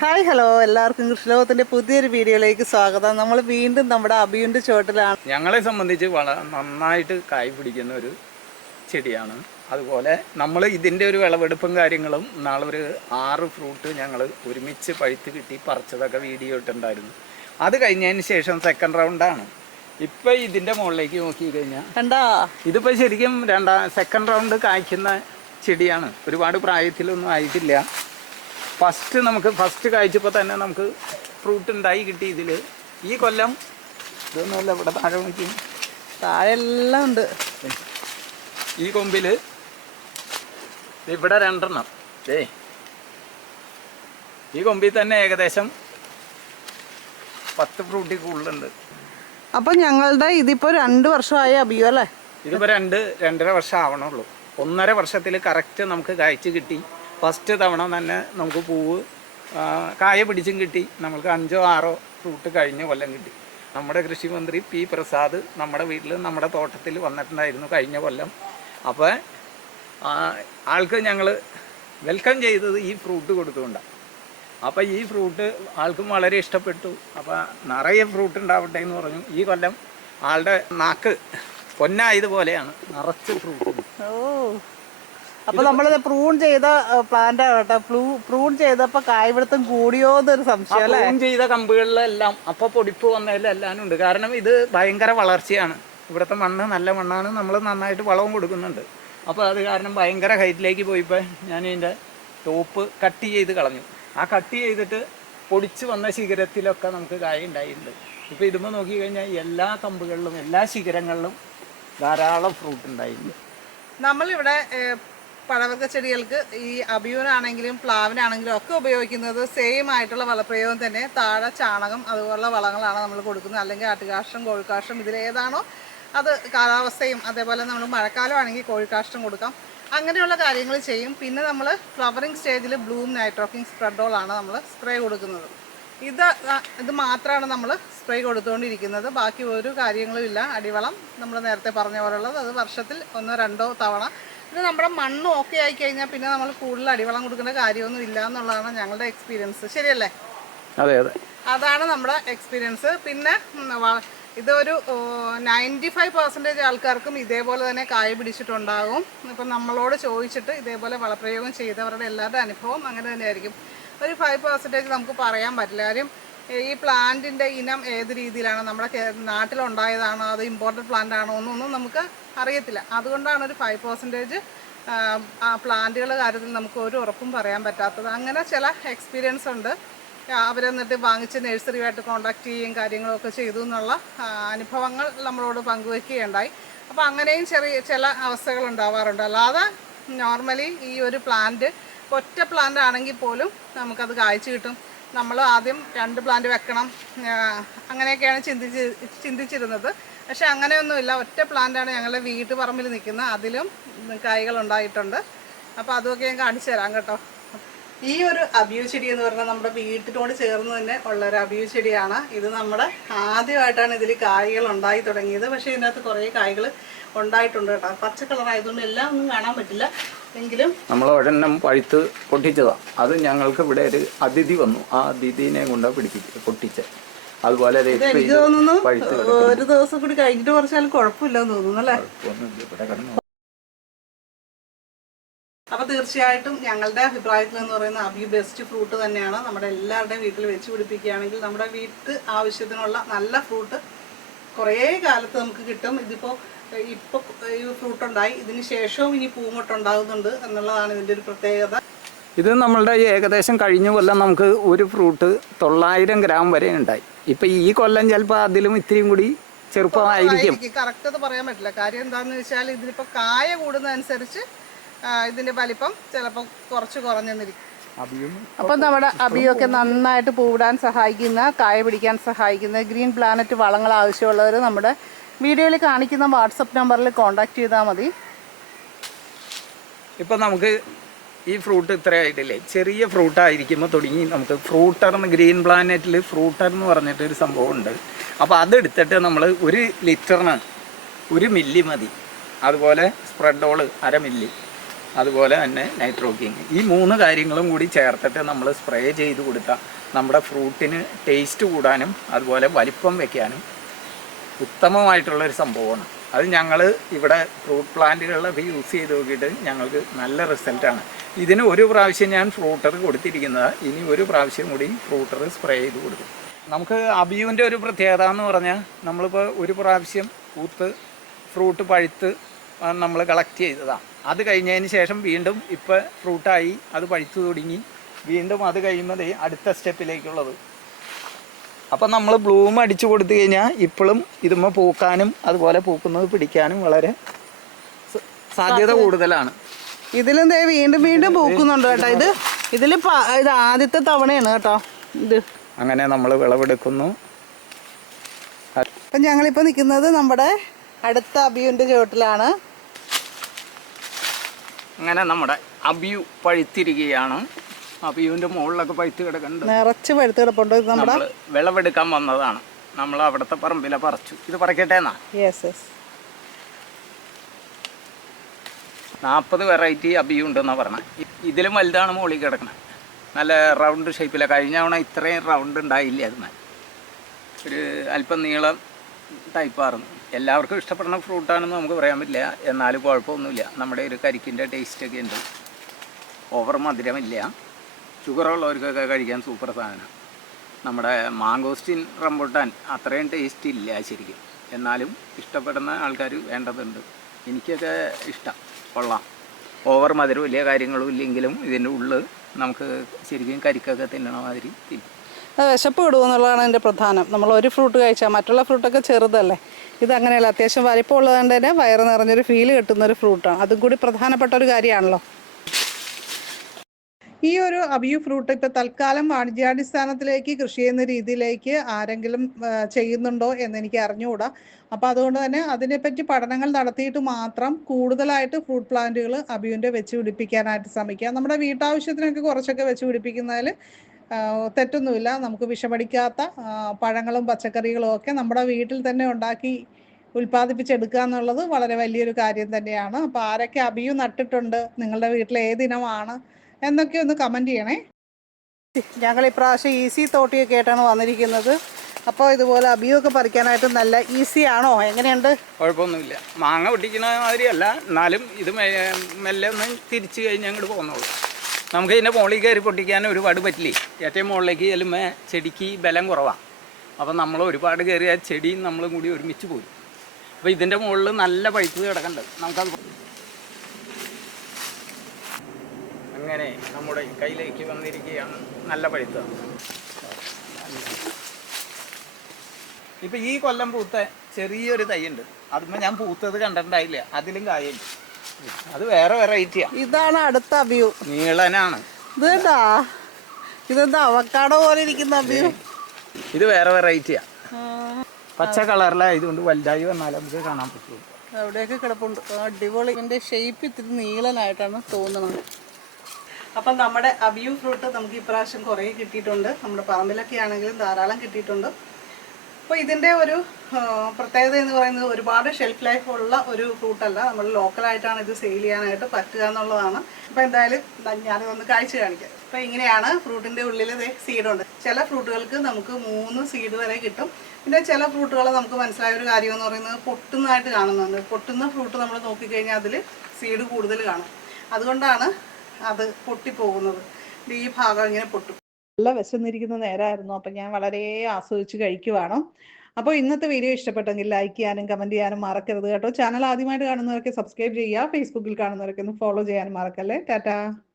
Hi hello. എല്ലാവർക്കും കൃഷിലോകത്തിന്റെ പുതിയൊരു വീഡിയോയിലേക്ക് സ്വാഗതം. നമ്മൾ വീണ്ടും നമ്മുടെ അബിയുന്റെ ചോട്ടിലാണ് ഞങ്ങളെ സംബന്ധിച്ച് വളരെ നന്നായിട്ട് കായ് പിടിക്കുന്ന ഒരു ചെടിയാണ്. അതുപോലെ നമ്മൾ ഇതിന്റെ ഒരു വിളവെടുപ്പും കാര്യങ്ങളും നാളെ ഒരു ആറ് ഫ്രൂട്ട് ഞങ്ങൾ ഒരുമിച്ച് പഴുത്ത് കിട്ടി പറിച്ചതൊക്കെ വീഡിയോ ഇട്ടുണ്ടായിരുന്നു അത് കഴിഞ്ഞതിന് ശേഷം സെക്കൻഡ് റൗണ്ടാണ് ഇപ്പൊ ഇതിന്റെ മുകളിലേക്ക് നോക്കി കഴിഞ്ഞാൽ കണ്ടാ? ഇതിപ്പോ ശരിക്കും രണ്ടാം സെക്കൻഡ് റൗണ്ട് കായ്ക്കുന്ന ചെടിയാണ്. ഒരുപാട് പ്രായത്തിലൊന്നും ആയിട്ടില്ല. ഫസ്റ്റ് നമുക്ക് ഫസ്റ്റ് കാഴ്ചപ്പോൾ തന്നെ നമുക്ക് ഫ്രൂട്ട് ഉണ്ടായി കിട്ടി ഇതിൽ ഈ കൊല്ലം ഇതൊന്നുമല്ല ഇവിടെ താഴെ നോക്കി. താഴെ എല്ലാം ഉണ്ട്. ഈ കൊമ്പിൽ ഇവിടെ രണ്ടെണ്ണം. ഏ ഈ കൊമ്പിൽ തന്നെ ഏകദേശം പത്ത് ഫ്രൂട്ടി കൂടുതലുണ്ട്. അപ്പൊ ഞങ്ങളുടെ ഇതിപ്പോ രണ്ട് വർഷമായ അബിയോ അല്ലേ? ഇതിപ്പോൾ രണ്ട് രണ്ടര വർഷം ആവണുള്ളൂ ഒന്നര വർഷത്തിൽ കറക്റ്റ് നമുക്ക് കഴിച്ചു കിട്ടി. ഫസ്റ്റ് തവണ തന്നെ നമുക്ക് പൂവ് കായ പിടിച്ചും കിട്ടി. നമ്മൾക്ക് അഞ്ചോ ആറോ ഫ്രൂട്ട് കഴിഞ്ഞ കൊല്ലം കിട്ടി. നമ്മുടെ കൃഷി മന്ത്രി പി. പ്രസാദ് നമ്മുടെ വീട്ടിൽ നമ്മുടെ തോട്ടത്തിൽ വന്നിട്ടുണ്ടായിരുന്നു കഴിഞ്ഞ കൊല്ലം. അപ്പോൾ ആൾക്ക് ഞങ്ങൾ വെൽക്കം ചെയ്തത് ഈ ഫ്രൂട്ട് കൊടുത്തുകൊണ്ടാണ് അപ്പോൾ ഈ ഫ്രൂട്ട് ആൾക്കും വളരെ ഇഷ്ടപ്പെട്ടു. അപ്പോൾ നിറയെ ഫ്രൂട്ട് ഉണ്ടാവട്ടെ എന്ന് പറഞ്ഞു. ഈ കൊല്ലം ആളുടെ നാക്ക് പൊന്നായതുപോലെയാണ്. നിറച്ച് ഫ്രൂട്ട് ഓ. അപ്പൊ നമ്മളിത് പ്രൂൺ ചെയ്ത പ്ലാന്റ് പ്രൂ പ്രൂൺ ചെയ്തപ്പോ കായ്പിടുത്തം കൂടിയോ എന്നൊരു സംശയം അല്ലേ? പ്രൂൺ ചെയ്ത കമ്പുകളിലെല്ലാം അപ്പൊ പൊടിപ്പ് വന്നതിലെല്ലാം ഉണ്ട്. കാരണം ഇത് ഭയങ്കര വളർച്ചയാണ്. ഇവിടുത്തെ മണ്ണ് നല്ല മണ്ണാണ്. നമ്മൾ നന്നായിട്ട് വളവും കൊടുക്കുന്നുണ്ട്. അപ്പോൾ അത് കാരണം ഭയങ്കര ഹൈറ്റിലേക്ക് പോയിപ്പോൾ ഞാൻ ഇതിന്റെ ടോപ്പ് കട്ട് ചെയ്ത് കളഞ്ഞു. ആ കട്ട് ചെയ്തിട്ട് പൊടിച്ച് വന്ന ശിഖരത്തിലൊക്കെ നമുക്ക് കായ ഉണ്ടായിട്ടുണ്ട്. ഇപ്പോൾ നോക്കി കഴിഞ്ഞാൽ എല്ലാ കമ്പുകളിലും എല്ലാ ശിഖരങ്ങളിലും ധാരാളം ഫ്രൂട്ട് ഉണ്ടായിട്ടുണ്ട്. നമ്മളിവിടെ ഏഹ്, പഴവർഗ ചെടികൾക്ക് ഈ അബിയൂനാണെങ്കിലും പ്ലാവിനാണെങ്കിലും ഒക്കെ ഉപയോഗിക്കുന്നത് സെയിം ആയിട്ടുള്ള വളപ്രയോഗം തന്നെ. താഴെ ചാണകം അതുപോലുള്ള വളങ്ങളാണ് നമ്മൾ കൊടുക്കുന്നത്. അല്ലെങ്കിൽ ആട്ടുകാഷ്ടം കോഴിക്കാഷ്ടം ഇതിലേതാണോ അത് കാലാവസ്ഥയും അതേപോലെ നമ്മൾ മഴക്കാലമാണെങ്കിൽ കോഴിക്കാഷ്ടം കൊടുക്കാം. അങ്ങനെയുള്ള കാര്യങ്ങൾ ചെയ്യും. പിന്നെ നമ്മൾ ഫ്ലവറിങ് സ്റ്റേജിൽ ബ്ലൂം നൈട്രോക്കിംഗ് സ്പ്രെഡോളാണ് നമ്മൾ സ്പ്രേ കൊടുക്കുന്നത്. ഇത് ഇത് മാത്രമാണ് നമ്മൾ സ്പ്രേ കൊടുത്തുകൊണ്ടിരിക്കുന്നത് ബാക്കി ഒരു കാര്യങ്ങളും ഇല്ല. അടിവളം നമ്മൾ നേരത്തെ പറഞ്ഞ പോലുള്ളത്. അത് വർഷത്തിൽ ഒന്നോ രണ്ടോ തവണ ഇത് നമ്മുടെ മണ്ണ് ഓക്കെ ആയി കഴിഞ്ഞാൽ പിന്നെ നമ്മൾ കൂടുതൽ അടിവളം കൊടുക്കേണ്ട കാര്യമൊന്നും ഇല്ല എന്നുള്ളതാണ് ഞങ്ങളുടെ എക്സ്പീരിയൻസ് ശരിയല്ലേ? അതെ അതെ. അതാണ് നമ്മുടെ എക്സ്പീരിയൻസ് പിന്നെ ഇതൊരു നയന്റി ഫൈവ് പെർസെന്റേജ് ആൾക്കാർക്കും ഇതേപോലെ തന്നെ കായ പിടിച്ചിട്ടുണ്ടാകും. ഇപ്പം നമ്മളോട് ചോദിച്ചിട്ട് ഇതേപോലെ വളപ്രയോഗം ചെയ്തവരുടെ എല്ലാവരുടെ അനുഭവം അങ്ങനെ തന്നെയായിരിക്കും. ഒരു ഫൈവ് പെർസെന്റേജ് നമുക്ക് പറയാൻ പറ്റില്ല. കാര്യം ഈ പ്ലാന്റിന്റെ ഇനം ഏത് രീതിയിലാണ്? നമ്മുടെ നാട്ടിലുണ്ടായതാണോ? അത് ഇമ്പോർട്ടഡ് പ്ലാന്റ് ആണോ? എന്നൊന്നും നമുക്ക് അറിയത്തില്ല. അതുകൊണ്ടാണ് ഒരു ഫൈവ് പെർസെന്റേജ് പ്ലാന്റുകളുടെ കാര്യത്തിൽ നമുക്ക് ഒരു ഉറപ്പും പറയാൻ പറ്റാത്തത്. അങ്ങനെ ചില എക്സ്പീരിയൻസ് ഉണ്ട്. അവരെന്നിട്ട് വാങ്ങിച്ച് നഴ്സറിയുമായിട്ട് കോണ്ടാക്ട് ചെയ്യുകയും കാര്യങ്ങളൊക്കെ ചെയ്തു എന്നുള്ള അനുഭവങ്ങൾ നമ്മളോട് പങ്കുവയ്ക്കുകയുണ്ടായി അപ്പോൾ അങ്ങനെയും ചെറിയ ചില അവസ്ഥകൾ ഉണ്ടാവാറുണ്ട്. അല്ലാതെ നോർമലി ഈ ഒരു പ്ലാന്റ് ഒറ്റ പ്ലാന്റ് ആണെങ്കിൽ പോലും നമുക്കത് കായ്ച്ചു കിട്ടും. നമ്മൾ ആദ്യം രണ്ട് പ്ലാന്റ് വെക്കണം. അങ്ങനെയൊക്കെയാണ് ചിന്തിച്ച് ചിന്തിച്ചിരുന്നത്. പക്ഷെ അങ്ങനെയൊന്നുമില്ല. ഒറ്റ പ്ലാന്റാണ് ഞങ്ങളുടെ വീട്ടുപറമ്പിൽ നിൽക്കുന്നത്. അതിലും കായ്കൾ ഉണ്ടായിട്ടുണ്ട്. അപ്പോൾ അതൊക്കെ ഞാൻ കാണിച്ചു തരാം കേട്ടോ. ഈ ഒരു അബിയു ചെടി എന്ന് പറഞ്ഞാൽ നമ്മുടെ വീട്ടിനോട് ചേർന്ന് തന്നെ ഉള്ള ഒരു അബിയു ചെടിയാണ് ഇത് നമ്മുടെ ആദ്യമായിട്ടാണ് ഇതിൽ കായ്കൾ ഉണ്ടായി തുടങ്ങിയത്. പക്ഷേ ഇതിനകത്ത് കുറേ കായ്കൾ ഉണ്ടായിട്ടുണ്ട് കേട്ടോ. പച്ച കളറായതുകൊണ്ട് എല്ലാം ഒന്നും കാണാൻ പറ്റില്ല. എങ്കിലും നമ്മൾ ഒരെണ്ണം പഴുത്ത് പൊട്ടിച്ചതാണ് അത് ഞങ്ങൾക്ക് ഇവിടെ ഒരു അതിഥി വന്നു. ആ അതിഥിനെ കൊണ്ട് പിടിപ്പിച്ച് പൊട്ടിച്ച്. അതുപോലെ എനിക്ക് തോന്നുന്നു ഒരു ദിവസം കൂടി കഴിഞ്ഞിട്ട് കുറച്ചാലും കുഴപ്പമില്ലെന്ന് തോന്നുന്നു അല്ലേ. അപ്പൊ തീർച്ചയായിട്ടും ഞങ്ങളുടെ അഭിപ്രായത്തിൽ എന്ന് പറയുന്ന അബി ബെസ്റ്റ് ഫ്രൂട്ട് തന്നെയാണ്. നമ്മുടെ എല്ലാവരുടെയും വീട്ടിൽ വെച്ച് പിടിപ്പിക്കുകയാണെങ്കിൽ നമ്മുടെ വീട്ട് ആവശ്യത്തിനുള്ള നല്ല ഫ്രൂട്ട് കുറേ കാലത്ത് നമുക്ക് കിട്ടും. ഇതിപ്പോ ഇപ്പൊ ഈ ഫ്രൂട്ട് ഉണ്ടായി ഇതിന് ശേഷവും ഇനി പൂമൊട്ടുണ്ടാകുന്നുണ്ട് എന്നുള്ളതാണ് ഇതിന്റെ ഒരു പ്രത്യേകത. ഇത് നമ്മളുടെ ഏകദേശം കഴിഞ്ഞ കൊല്ലം നമുക്ക് ഒരു ഫ്രൂട്ട് തൊള്ളായിരം ഗ്രാം വരെ ഉണ്ടായി. ഇപ്പൊ ഈ കൊല്ലം ചിലപ്പോൾ അതിലും ഇത്രയും കൂടി ചെറുപ്പമായിരിക്കും. കറക്റ്റ് അത് പറയാൻ പറ്റില്ല. കാര്യം എന്താണെന്ന് വെച്ചാൽ ഇതിനിപ്പോ കായ കൂടുന്നതനുസരിച്ച് ഇതിന്റെ വലിപ്പം ചിലപ്പോൾ കുറച്ച് കുറഞ്ഞെന്നിരിക്കും അപ്പൊ അപ്പം നമ്മുടെ അബിയൊക്കെ നന്നായിട്ട് പൂവിടാൻ സഹായിക്കുന്ന കായ പിടിക്കാൻ സഹായിക്കുന്ന ഗ്രീൻ പ്ലാനറ്റ് വളങ്ങൾ ആവശ്യമുള്ളവർ നമ്മുടെ വീഡിയോയിൽ കാണിക്കുന്ന വാട്സപ്പ് നമ്പറിൽ കോൺടാക്ട് ചെയ്താൽ മതി. ഇപ്പൊ നമുക്ക് ഈ ഫ്രൂട്ട് ഇത്ര ആയിട്ടില്ലേ? ചെറിയ ഫ്രൂട്ട് ആയിരിക്കുമ്പോൾ തുടങ്ങി നമുക്ക് ഫ്രൂട്ടർ എന്ന് ഗ്രീൻ പ്ലാനറ്റിൽ ഫ്രൂട്ടർ എന്ന് പറഞ്ഞിട്ട് ഒരു സംഭവം ഉണ്ട് അപ്പോൾ അതെടുത്തിട്ട് നമ്മൾ ഒരു ലിറ്ററിന് ഒരു മില്ലി മതി. അതുപോലെ സ്പ്രെഡോൾ അര മില്ലി അതുപോലെ തന്നെ നൈട്രോക്കിങ് ഈ മൂന്ന് കാര്യങ്ങളും കൂടി ചേർത്തിട്ട് നമ്മൾ സ്പ്രേ ചെയ്ത് കൊടുത്താൽ നമ്മുടെ ഫ്രൂട്ടിന് ടേസ്റ്റ് കൂടാനും അതുപോലെ വലിപ്പം വെക്കാനും ഉത്തമമായിട്ടുള്ളൊരു സംഭവമാണ്. അത് ഞങ്ങൾ ഇവിടെ ഫ്രൂട്ട് പ്ലാന്റുകളിലൊക്കെ യൂസ് ചെയ്ത് നോക്കിയിട്ട് ഞങ്ങൾക്ക് നല്ല റിസൾട്ടാണ് ഇതിന് ഒരു പ്രാവശ്യം ഞാൻ ഫ്രൂട്ടർ കൊടുത്തിരിക്കുന്നത്. ഇനി ഒരു പ്രാവശ്യം കൂടി ഫ്രൂട്ടർ സ്പ്രേ ചെയ്ത് കൊടുക്കും. നമുക്ക് അബിയുവിന്റെ ഒരു പ്രത്യേകത എന്ന് പറഞ്ഞാൽ നമ്മളിപ്പോൾ ഒരു പ്രാവശ്യം പൂത്ത് ഫ്രൂട്ട് പഴുത്ത് നമ്മൾ കളക്ട് ചെയ്തതാണ് അത് കഴിഞ്ഞതിന് ശേഷം വീണ്ടും ഇപ്പോൾ ഫ്രൂട്ടായി അത് പഴുത്തു തുടങ്ങി. വീണ്ടും അത് കഴിയുമ്പോൾ അടുത്ത സ്റ്റെപ്പിലേക്കുള്ളത് അപ്പം നമ്മൾ ബ്ലൂം അടിച്ചു കൊടുത്തു കഴിഞ്ഞാൽ ഇപ്പോഴും ഇതുമ്മ പൂക്കാനും അതുപോലെ പൂക്കുന്നത് പിടിക്കാനും വളരെ സാധ്യത കൂടുതലാണ്. ഇതിലും ദേ വീണ്ടും വീണ്ടും പൂക്കുന്നുണ്ട് കേട്ടോ. ഇത് ഇതിൽ ഇത് ആദ്യത്തെ തവണയാണ് കേട്ടോ ഇത്. അങ്ങനെ നമ്മൾ വിളവെടുക്കുന്നു. അപ്പം ഞങ്ങളിപ്പോൾ നിൽക്കുന്നത് നമ്മുടെ അടുത്ത അബിയുന്റെ ചുവട്ടിലാണ്. അങ്ങനെ നമ്മുടെ അബിയു പഴുത്തിരിക്കുകയാണ്. അബിയുവിന്റെ മുകളിലൊക്കെ പഴുത്ത് കിടക്കുന്നുണ്ട്. നിറച്ച് പഴുത്ത് കിടപ്പുണ്ട്. ഇത് നമ്മുടെ നമ്മൾ വിളവെടുക്കാൻ വന്നതാണ്. നമ്മൾ അവിടുത്തെ പറമ്പിലെ പറിച്ചു. ഇത് പറിക്കട്ടെ എന്നാ? യെസ് യെസ് നാൽപ്പത് വെറൈറ്റി അബിയു ഉണ്ടെന്നാണ് പറഞ്ഞത് ഇതിലും വലുതാണ് മോളി കിടക്കുന്നത് നല്ല റൗണ്ട് ഷേപ്പിലെ. കഴിഞ്ഞ തവണ ഇത്രയും റൗണ്ട് ഉണ്ടായില്ല അതിന് ഒരു അല്പം നീളം ടൈപ്പായിരുന്നു എല്ലാവർക്കും ഇഷ്ടപ്പെടുന്ന ഫ്രൂട്ടാണെന്ന് നമുക്ക് പറയാൻ പറ്റില്ല. എന്നാലും കുഴപ്പമൊന്നുമില്ല. നമ്മുടെ ഒരു കരിക്കിന്റെ ടേസ്റ്റൊക്കെ ഉണ്ട്. ഓവർ മധുരമില്ല. ഷുഗറുള്ളവർക്കൊക്കെ കഴിക്കാൻ സൂപ്പർ സാധനം. നമ്മുടെ മാങ്കോസ്റ്റിൻ റംബുട്ടാൻ അത്രയും ടേസ്റ്റ് ഇല്ല ശരിക്കും. എന്നാലും ഇഷ്ടപ്പെടുന്ന ആൾക്കാർ വേണ്ടതുണ്ട്. എനിക്കൊക്കെ ഇഷ്ടം. കൊള്ളാം. ഓവർ മധുരം വലിയ കാര്യങ്ങളും ഇല്ലെങ്കിലും ഇതിന്റെ ഉള്ളിൽ നമുക്ക് ശരിക്കും കരിക്കൊക്കെ തിന്നണ മാതിരി തിന്നും. വിശപ്പ് വിടുമെന്നുള്ളതാണ് എന്റെ പ്രധാനം. നമ്മൾ ഒരു ഫ്രൂട്ട് കഴിച്ചാൽ മറ്റുള്ള ഫ്രൂട്ടൊക്കെ ചെറുതല്ലേ? ഇത് അങ്ങനെയല്ല അത്യാവശ്യം വലിപ്പമുള്ളത് കൊണ്ട് തന്നെ വയറ് നിറഞ്ഞൊരു ഫീൽ കിട്ടുന്ന ഒരു ഫ്രൂട്ടാണ് അതും കൂടി പ്രധാനപ്പെട്ട ഒരു കാര്യമാണല്ലോ. ഈ ഒരു അബിയു ഫ്രൂട്ട് ഇപ്പൊ തൽക്കാലം വാണിജ്യാടിസ്ഥാനത്തിലേക്ക് കൃഷി ചെയ്യുന്ന രീതിയിലേക്ക് ആരെങ്കിലും ചെയ്യുന്നുണ്ടോ എന്ന് എനിക്ക് അറിഞ്ഞുകൂടാ. അപ്പൊ അതുകൊണ്ട് തന്നെ അതിനെപ്പറ്റി പഠനങ്ങൾ നടത്തിയിട്ട് മാത്രം കൂടുതലായിട്ട് ഫ്രൂട്ട് പ്ലാന്റുകൾ അബിയുവിന്റെ വെച്ച് പിടിപ്പിക്കാനായിട്ട് ശ്രമിക്കുക. നമ്മുടെ വീട്ടാവശ്യത്തിനൊക്കെ കുറച്ചൊക്കെ വെച്ച് പിടിപ്പിക്കുന്നതിൽ തെറ്റൊന്നുമില്ല. നമുക്ക് വിഷമടിക്കാത്ത പഴങ്ങളും പച്ചക്കറികളും ഒക്കെ നമ്മുടെ വീട്ടിൽ തന്നെ ഉണ്ടാക്കി ഉൽപ്പാദിപ്പിച്ചെടുക്കുക എന്നുള്ളത് വളരെ വലിയൊരു കാര്യം തന്നെയാണ്. അപ്പോൾ ആരൊക്കെ അബിയു നട്ടിട്ടുണ്ട് നിങ്ങളുടെ വീട്ടിൽ ഏതിനമാണ് എന്നൊക്കെ ഒന്ന് കമന്റ് ചെയ്യണേ. ഞങ്ങൾ ഇപ്രാവശ്യം ഈസി തോട്ടിയൊക്കെ ആയിട്ടാണ് വന്നിരിക്കുന്നത്. അപ്പോൾ ഇതുപോലെ അബിയൊക്കെ പറിക്കാനായിട്ട് നല്ല ഈസി ആണോ? എങ്ങനെയുണ്ട്? കുഴപ്പമൊന്നുമില്ല. മാങ്ങ പൊട്ടിക്കുന്ന മാതിരിയല്ല. എന്നാലും ഇത് മെല്ലെ ഒന്ന് തിരിച്ച് കഴിഞ്ഞ് അങ്ങോട്ട് പോകുന്നുള്ളൂ. നമുക്ക് ഇതിന്റെ മുകളിൽ കയറി പൊട്ടിക്കാൻ ഒരുപാട് പറ്റില്ലേ? ഏറ്റവും മുകളിലേക്ക് ചെല്ലുമ്പോൾ ചെടിക്ക് ബലം കുറവാണ് അപ്പം നമ്മൾ ഒരുപാട് കയറി ആ ചെടിയും നമ്മളും കൂടി ഒരുമിച്ച് പോയി. അപ്പോൾ ഇതിന്റെ മുകളിൽ നല്ല പഴുത്ത് കിടക്കേണ്ടത് നമുക്കത് അങ്ങനെ നമ്മുടെ കയ്യിലേക്ക് വന്നിരിക്കുകയാണ് നല്ല പഴുത്ത ഇപ്പം ഈ കൊല്ലം പൂത്ത ചെറിയൊരു തൈയുണ്ട്. അതുമ്പോൾ ഞാൻ പൂത്തത് കണ്ടിട്ടുണ്ടായില്ല. അതിലും കായുണ്ട് അത് വേറെ വെറൈറ്റിയാണ് ഇതാണ് അടുത്ത അബിയു. നീളനാണ്. ഇത് ഇതെന്താ? അവക്കാടോ പോലെ ഇരിക്കുന്ന അബിയു. ഇത് വേറെ വെറൈറ്റിയാ പച്ച കളറിലായതുകൊണ്ട് വലുതായി വന്നാൽ നമുക്ക് കാണാൻ പറ്റുള്ളൂ. അവിടെയൊക്കെ കിടപ്പുണ്ട്. അടിപൊളി. ഇതിന്റെ ഷേപ്പ് ഇത്തിരി നീളനായിട്ടാണ് തോന്നുന്നത്. അപ്പം നമ്മുടെ അബിയു ഫ്രൂട്ട് നമുക്ക് ഇപ്രാവശ്യം കുറേ കിട്ടിയിട്ടുണ്ട്. നമ്മുടെ പറമ്പിലൊക്കെ ആണെങ്കിലും ധാരാളം കിട്ടിയിട്ടുണ്ട്. അപ്പോൾ ഇതിന്റെ ഒരു പ്രത്യേകത എന്ന് പറയുന്നത് ഒരുപാട് ഷെൽഫ് ലൈഫ് ഉള്ള ഒരു ഫ്രൂട്ടല്ല നമ്മൾ ലോക്കലായിട്ടാണ് ഇത് സെയിൽ ചെയ്യാനായിട്ട് പറ്റുക എന്നുള്ളതാണ്. അപ്പോൾ എന്തായാലും ഒന്ന് കാഴ്ച കാണിക്കാം. അപ്പോൾ ഇങ്ങനെയാണ് ഫ്രൂട്ടിന്റെ ഉള്ളിൽ സീഡുണ്ട് ചില ഫ്രൂട്ടുകൾക്ക് നമുക്ക് മൂന്ന് സീഡ് വരെ കിട്ടും. പിന്നെ ചില ഫ്രൂട്ടുകൾ നമുക്ക് മനസ്സിലായ ഒരു കാര്യം എന്ന് പറയുന്നത് പൊട്ടുന്നതായിട്ട് കാണുന്നുണ്ട്. പൊട്ടുന്ന ഫ്രൂട്ട് നമ്മൾ നോക്കിക്കഴിഞ്ഞാൽ അതിൽ സീഡ് കൂടുതൽ കാണും. അതുകൊണ്ടാണ് അത് പൊട്ടിപ്പോകുന്നത്. ഈ ഭാഗം ഇങ്ങനെ പൊട്ടും. നല്ല വിശന്നിരിക്കുന്ന നേരമായിരുന്നു അപ്പം ഞാൻ വളരെ ആസ്വദിച്ച് കഴിക്കുവാണ്. അപ്പോൾ ഇന്നത്തെ വീഡിയോ ഇഷ്ടപ്പെട്ടെങ്കിൽ ലൈക്ക് ചെയ്യാനും കമന്റ് ചെയ്യാനും മറക്കരുത് കേട്ടോ. ചാനൽ ആദ്യമായിട്ട് കാണുന്നവരൊക്കെ സബ്സ്ക്രൈബ് ചെയ്യുക. ഫേസ്ബുക്കിൽ കാണുന്നവരൊക്കെ ഒന്ന് ഫോളോ ചെയ്യാനും മറക്കല്ലേ. ടാറ്റാ.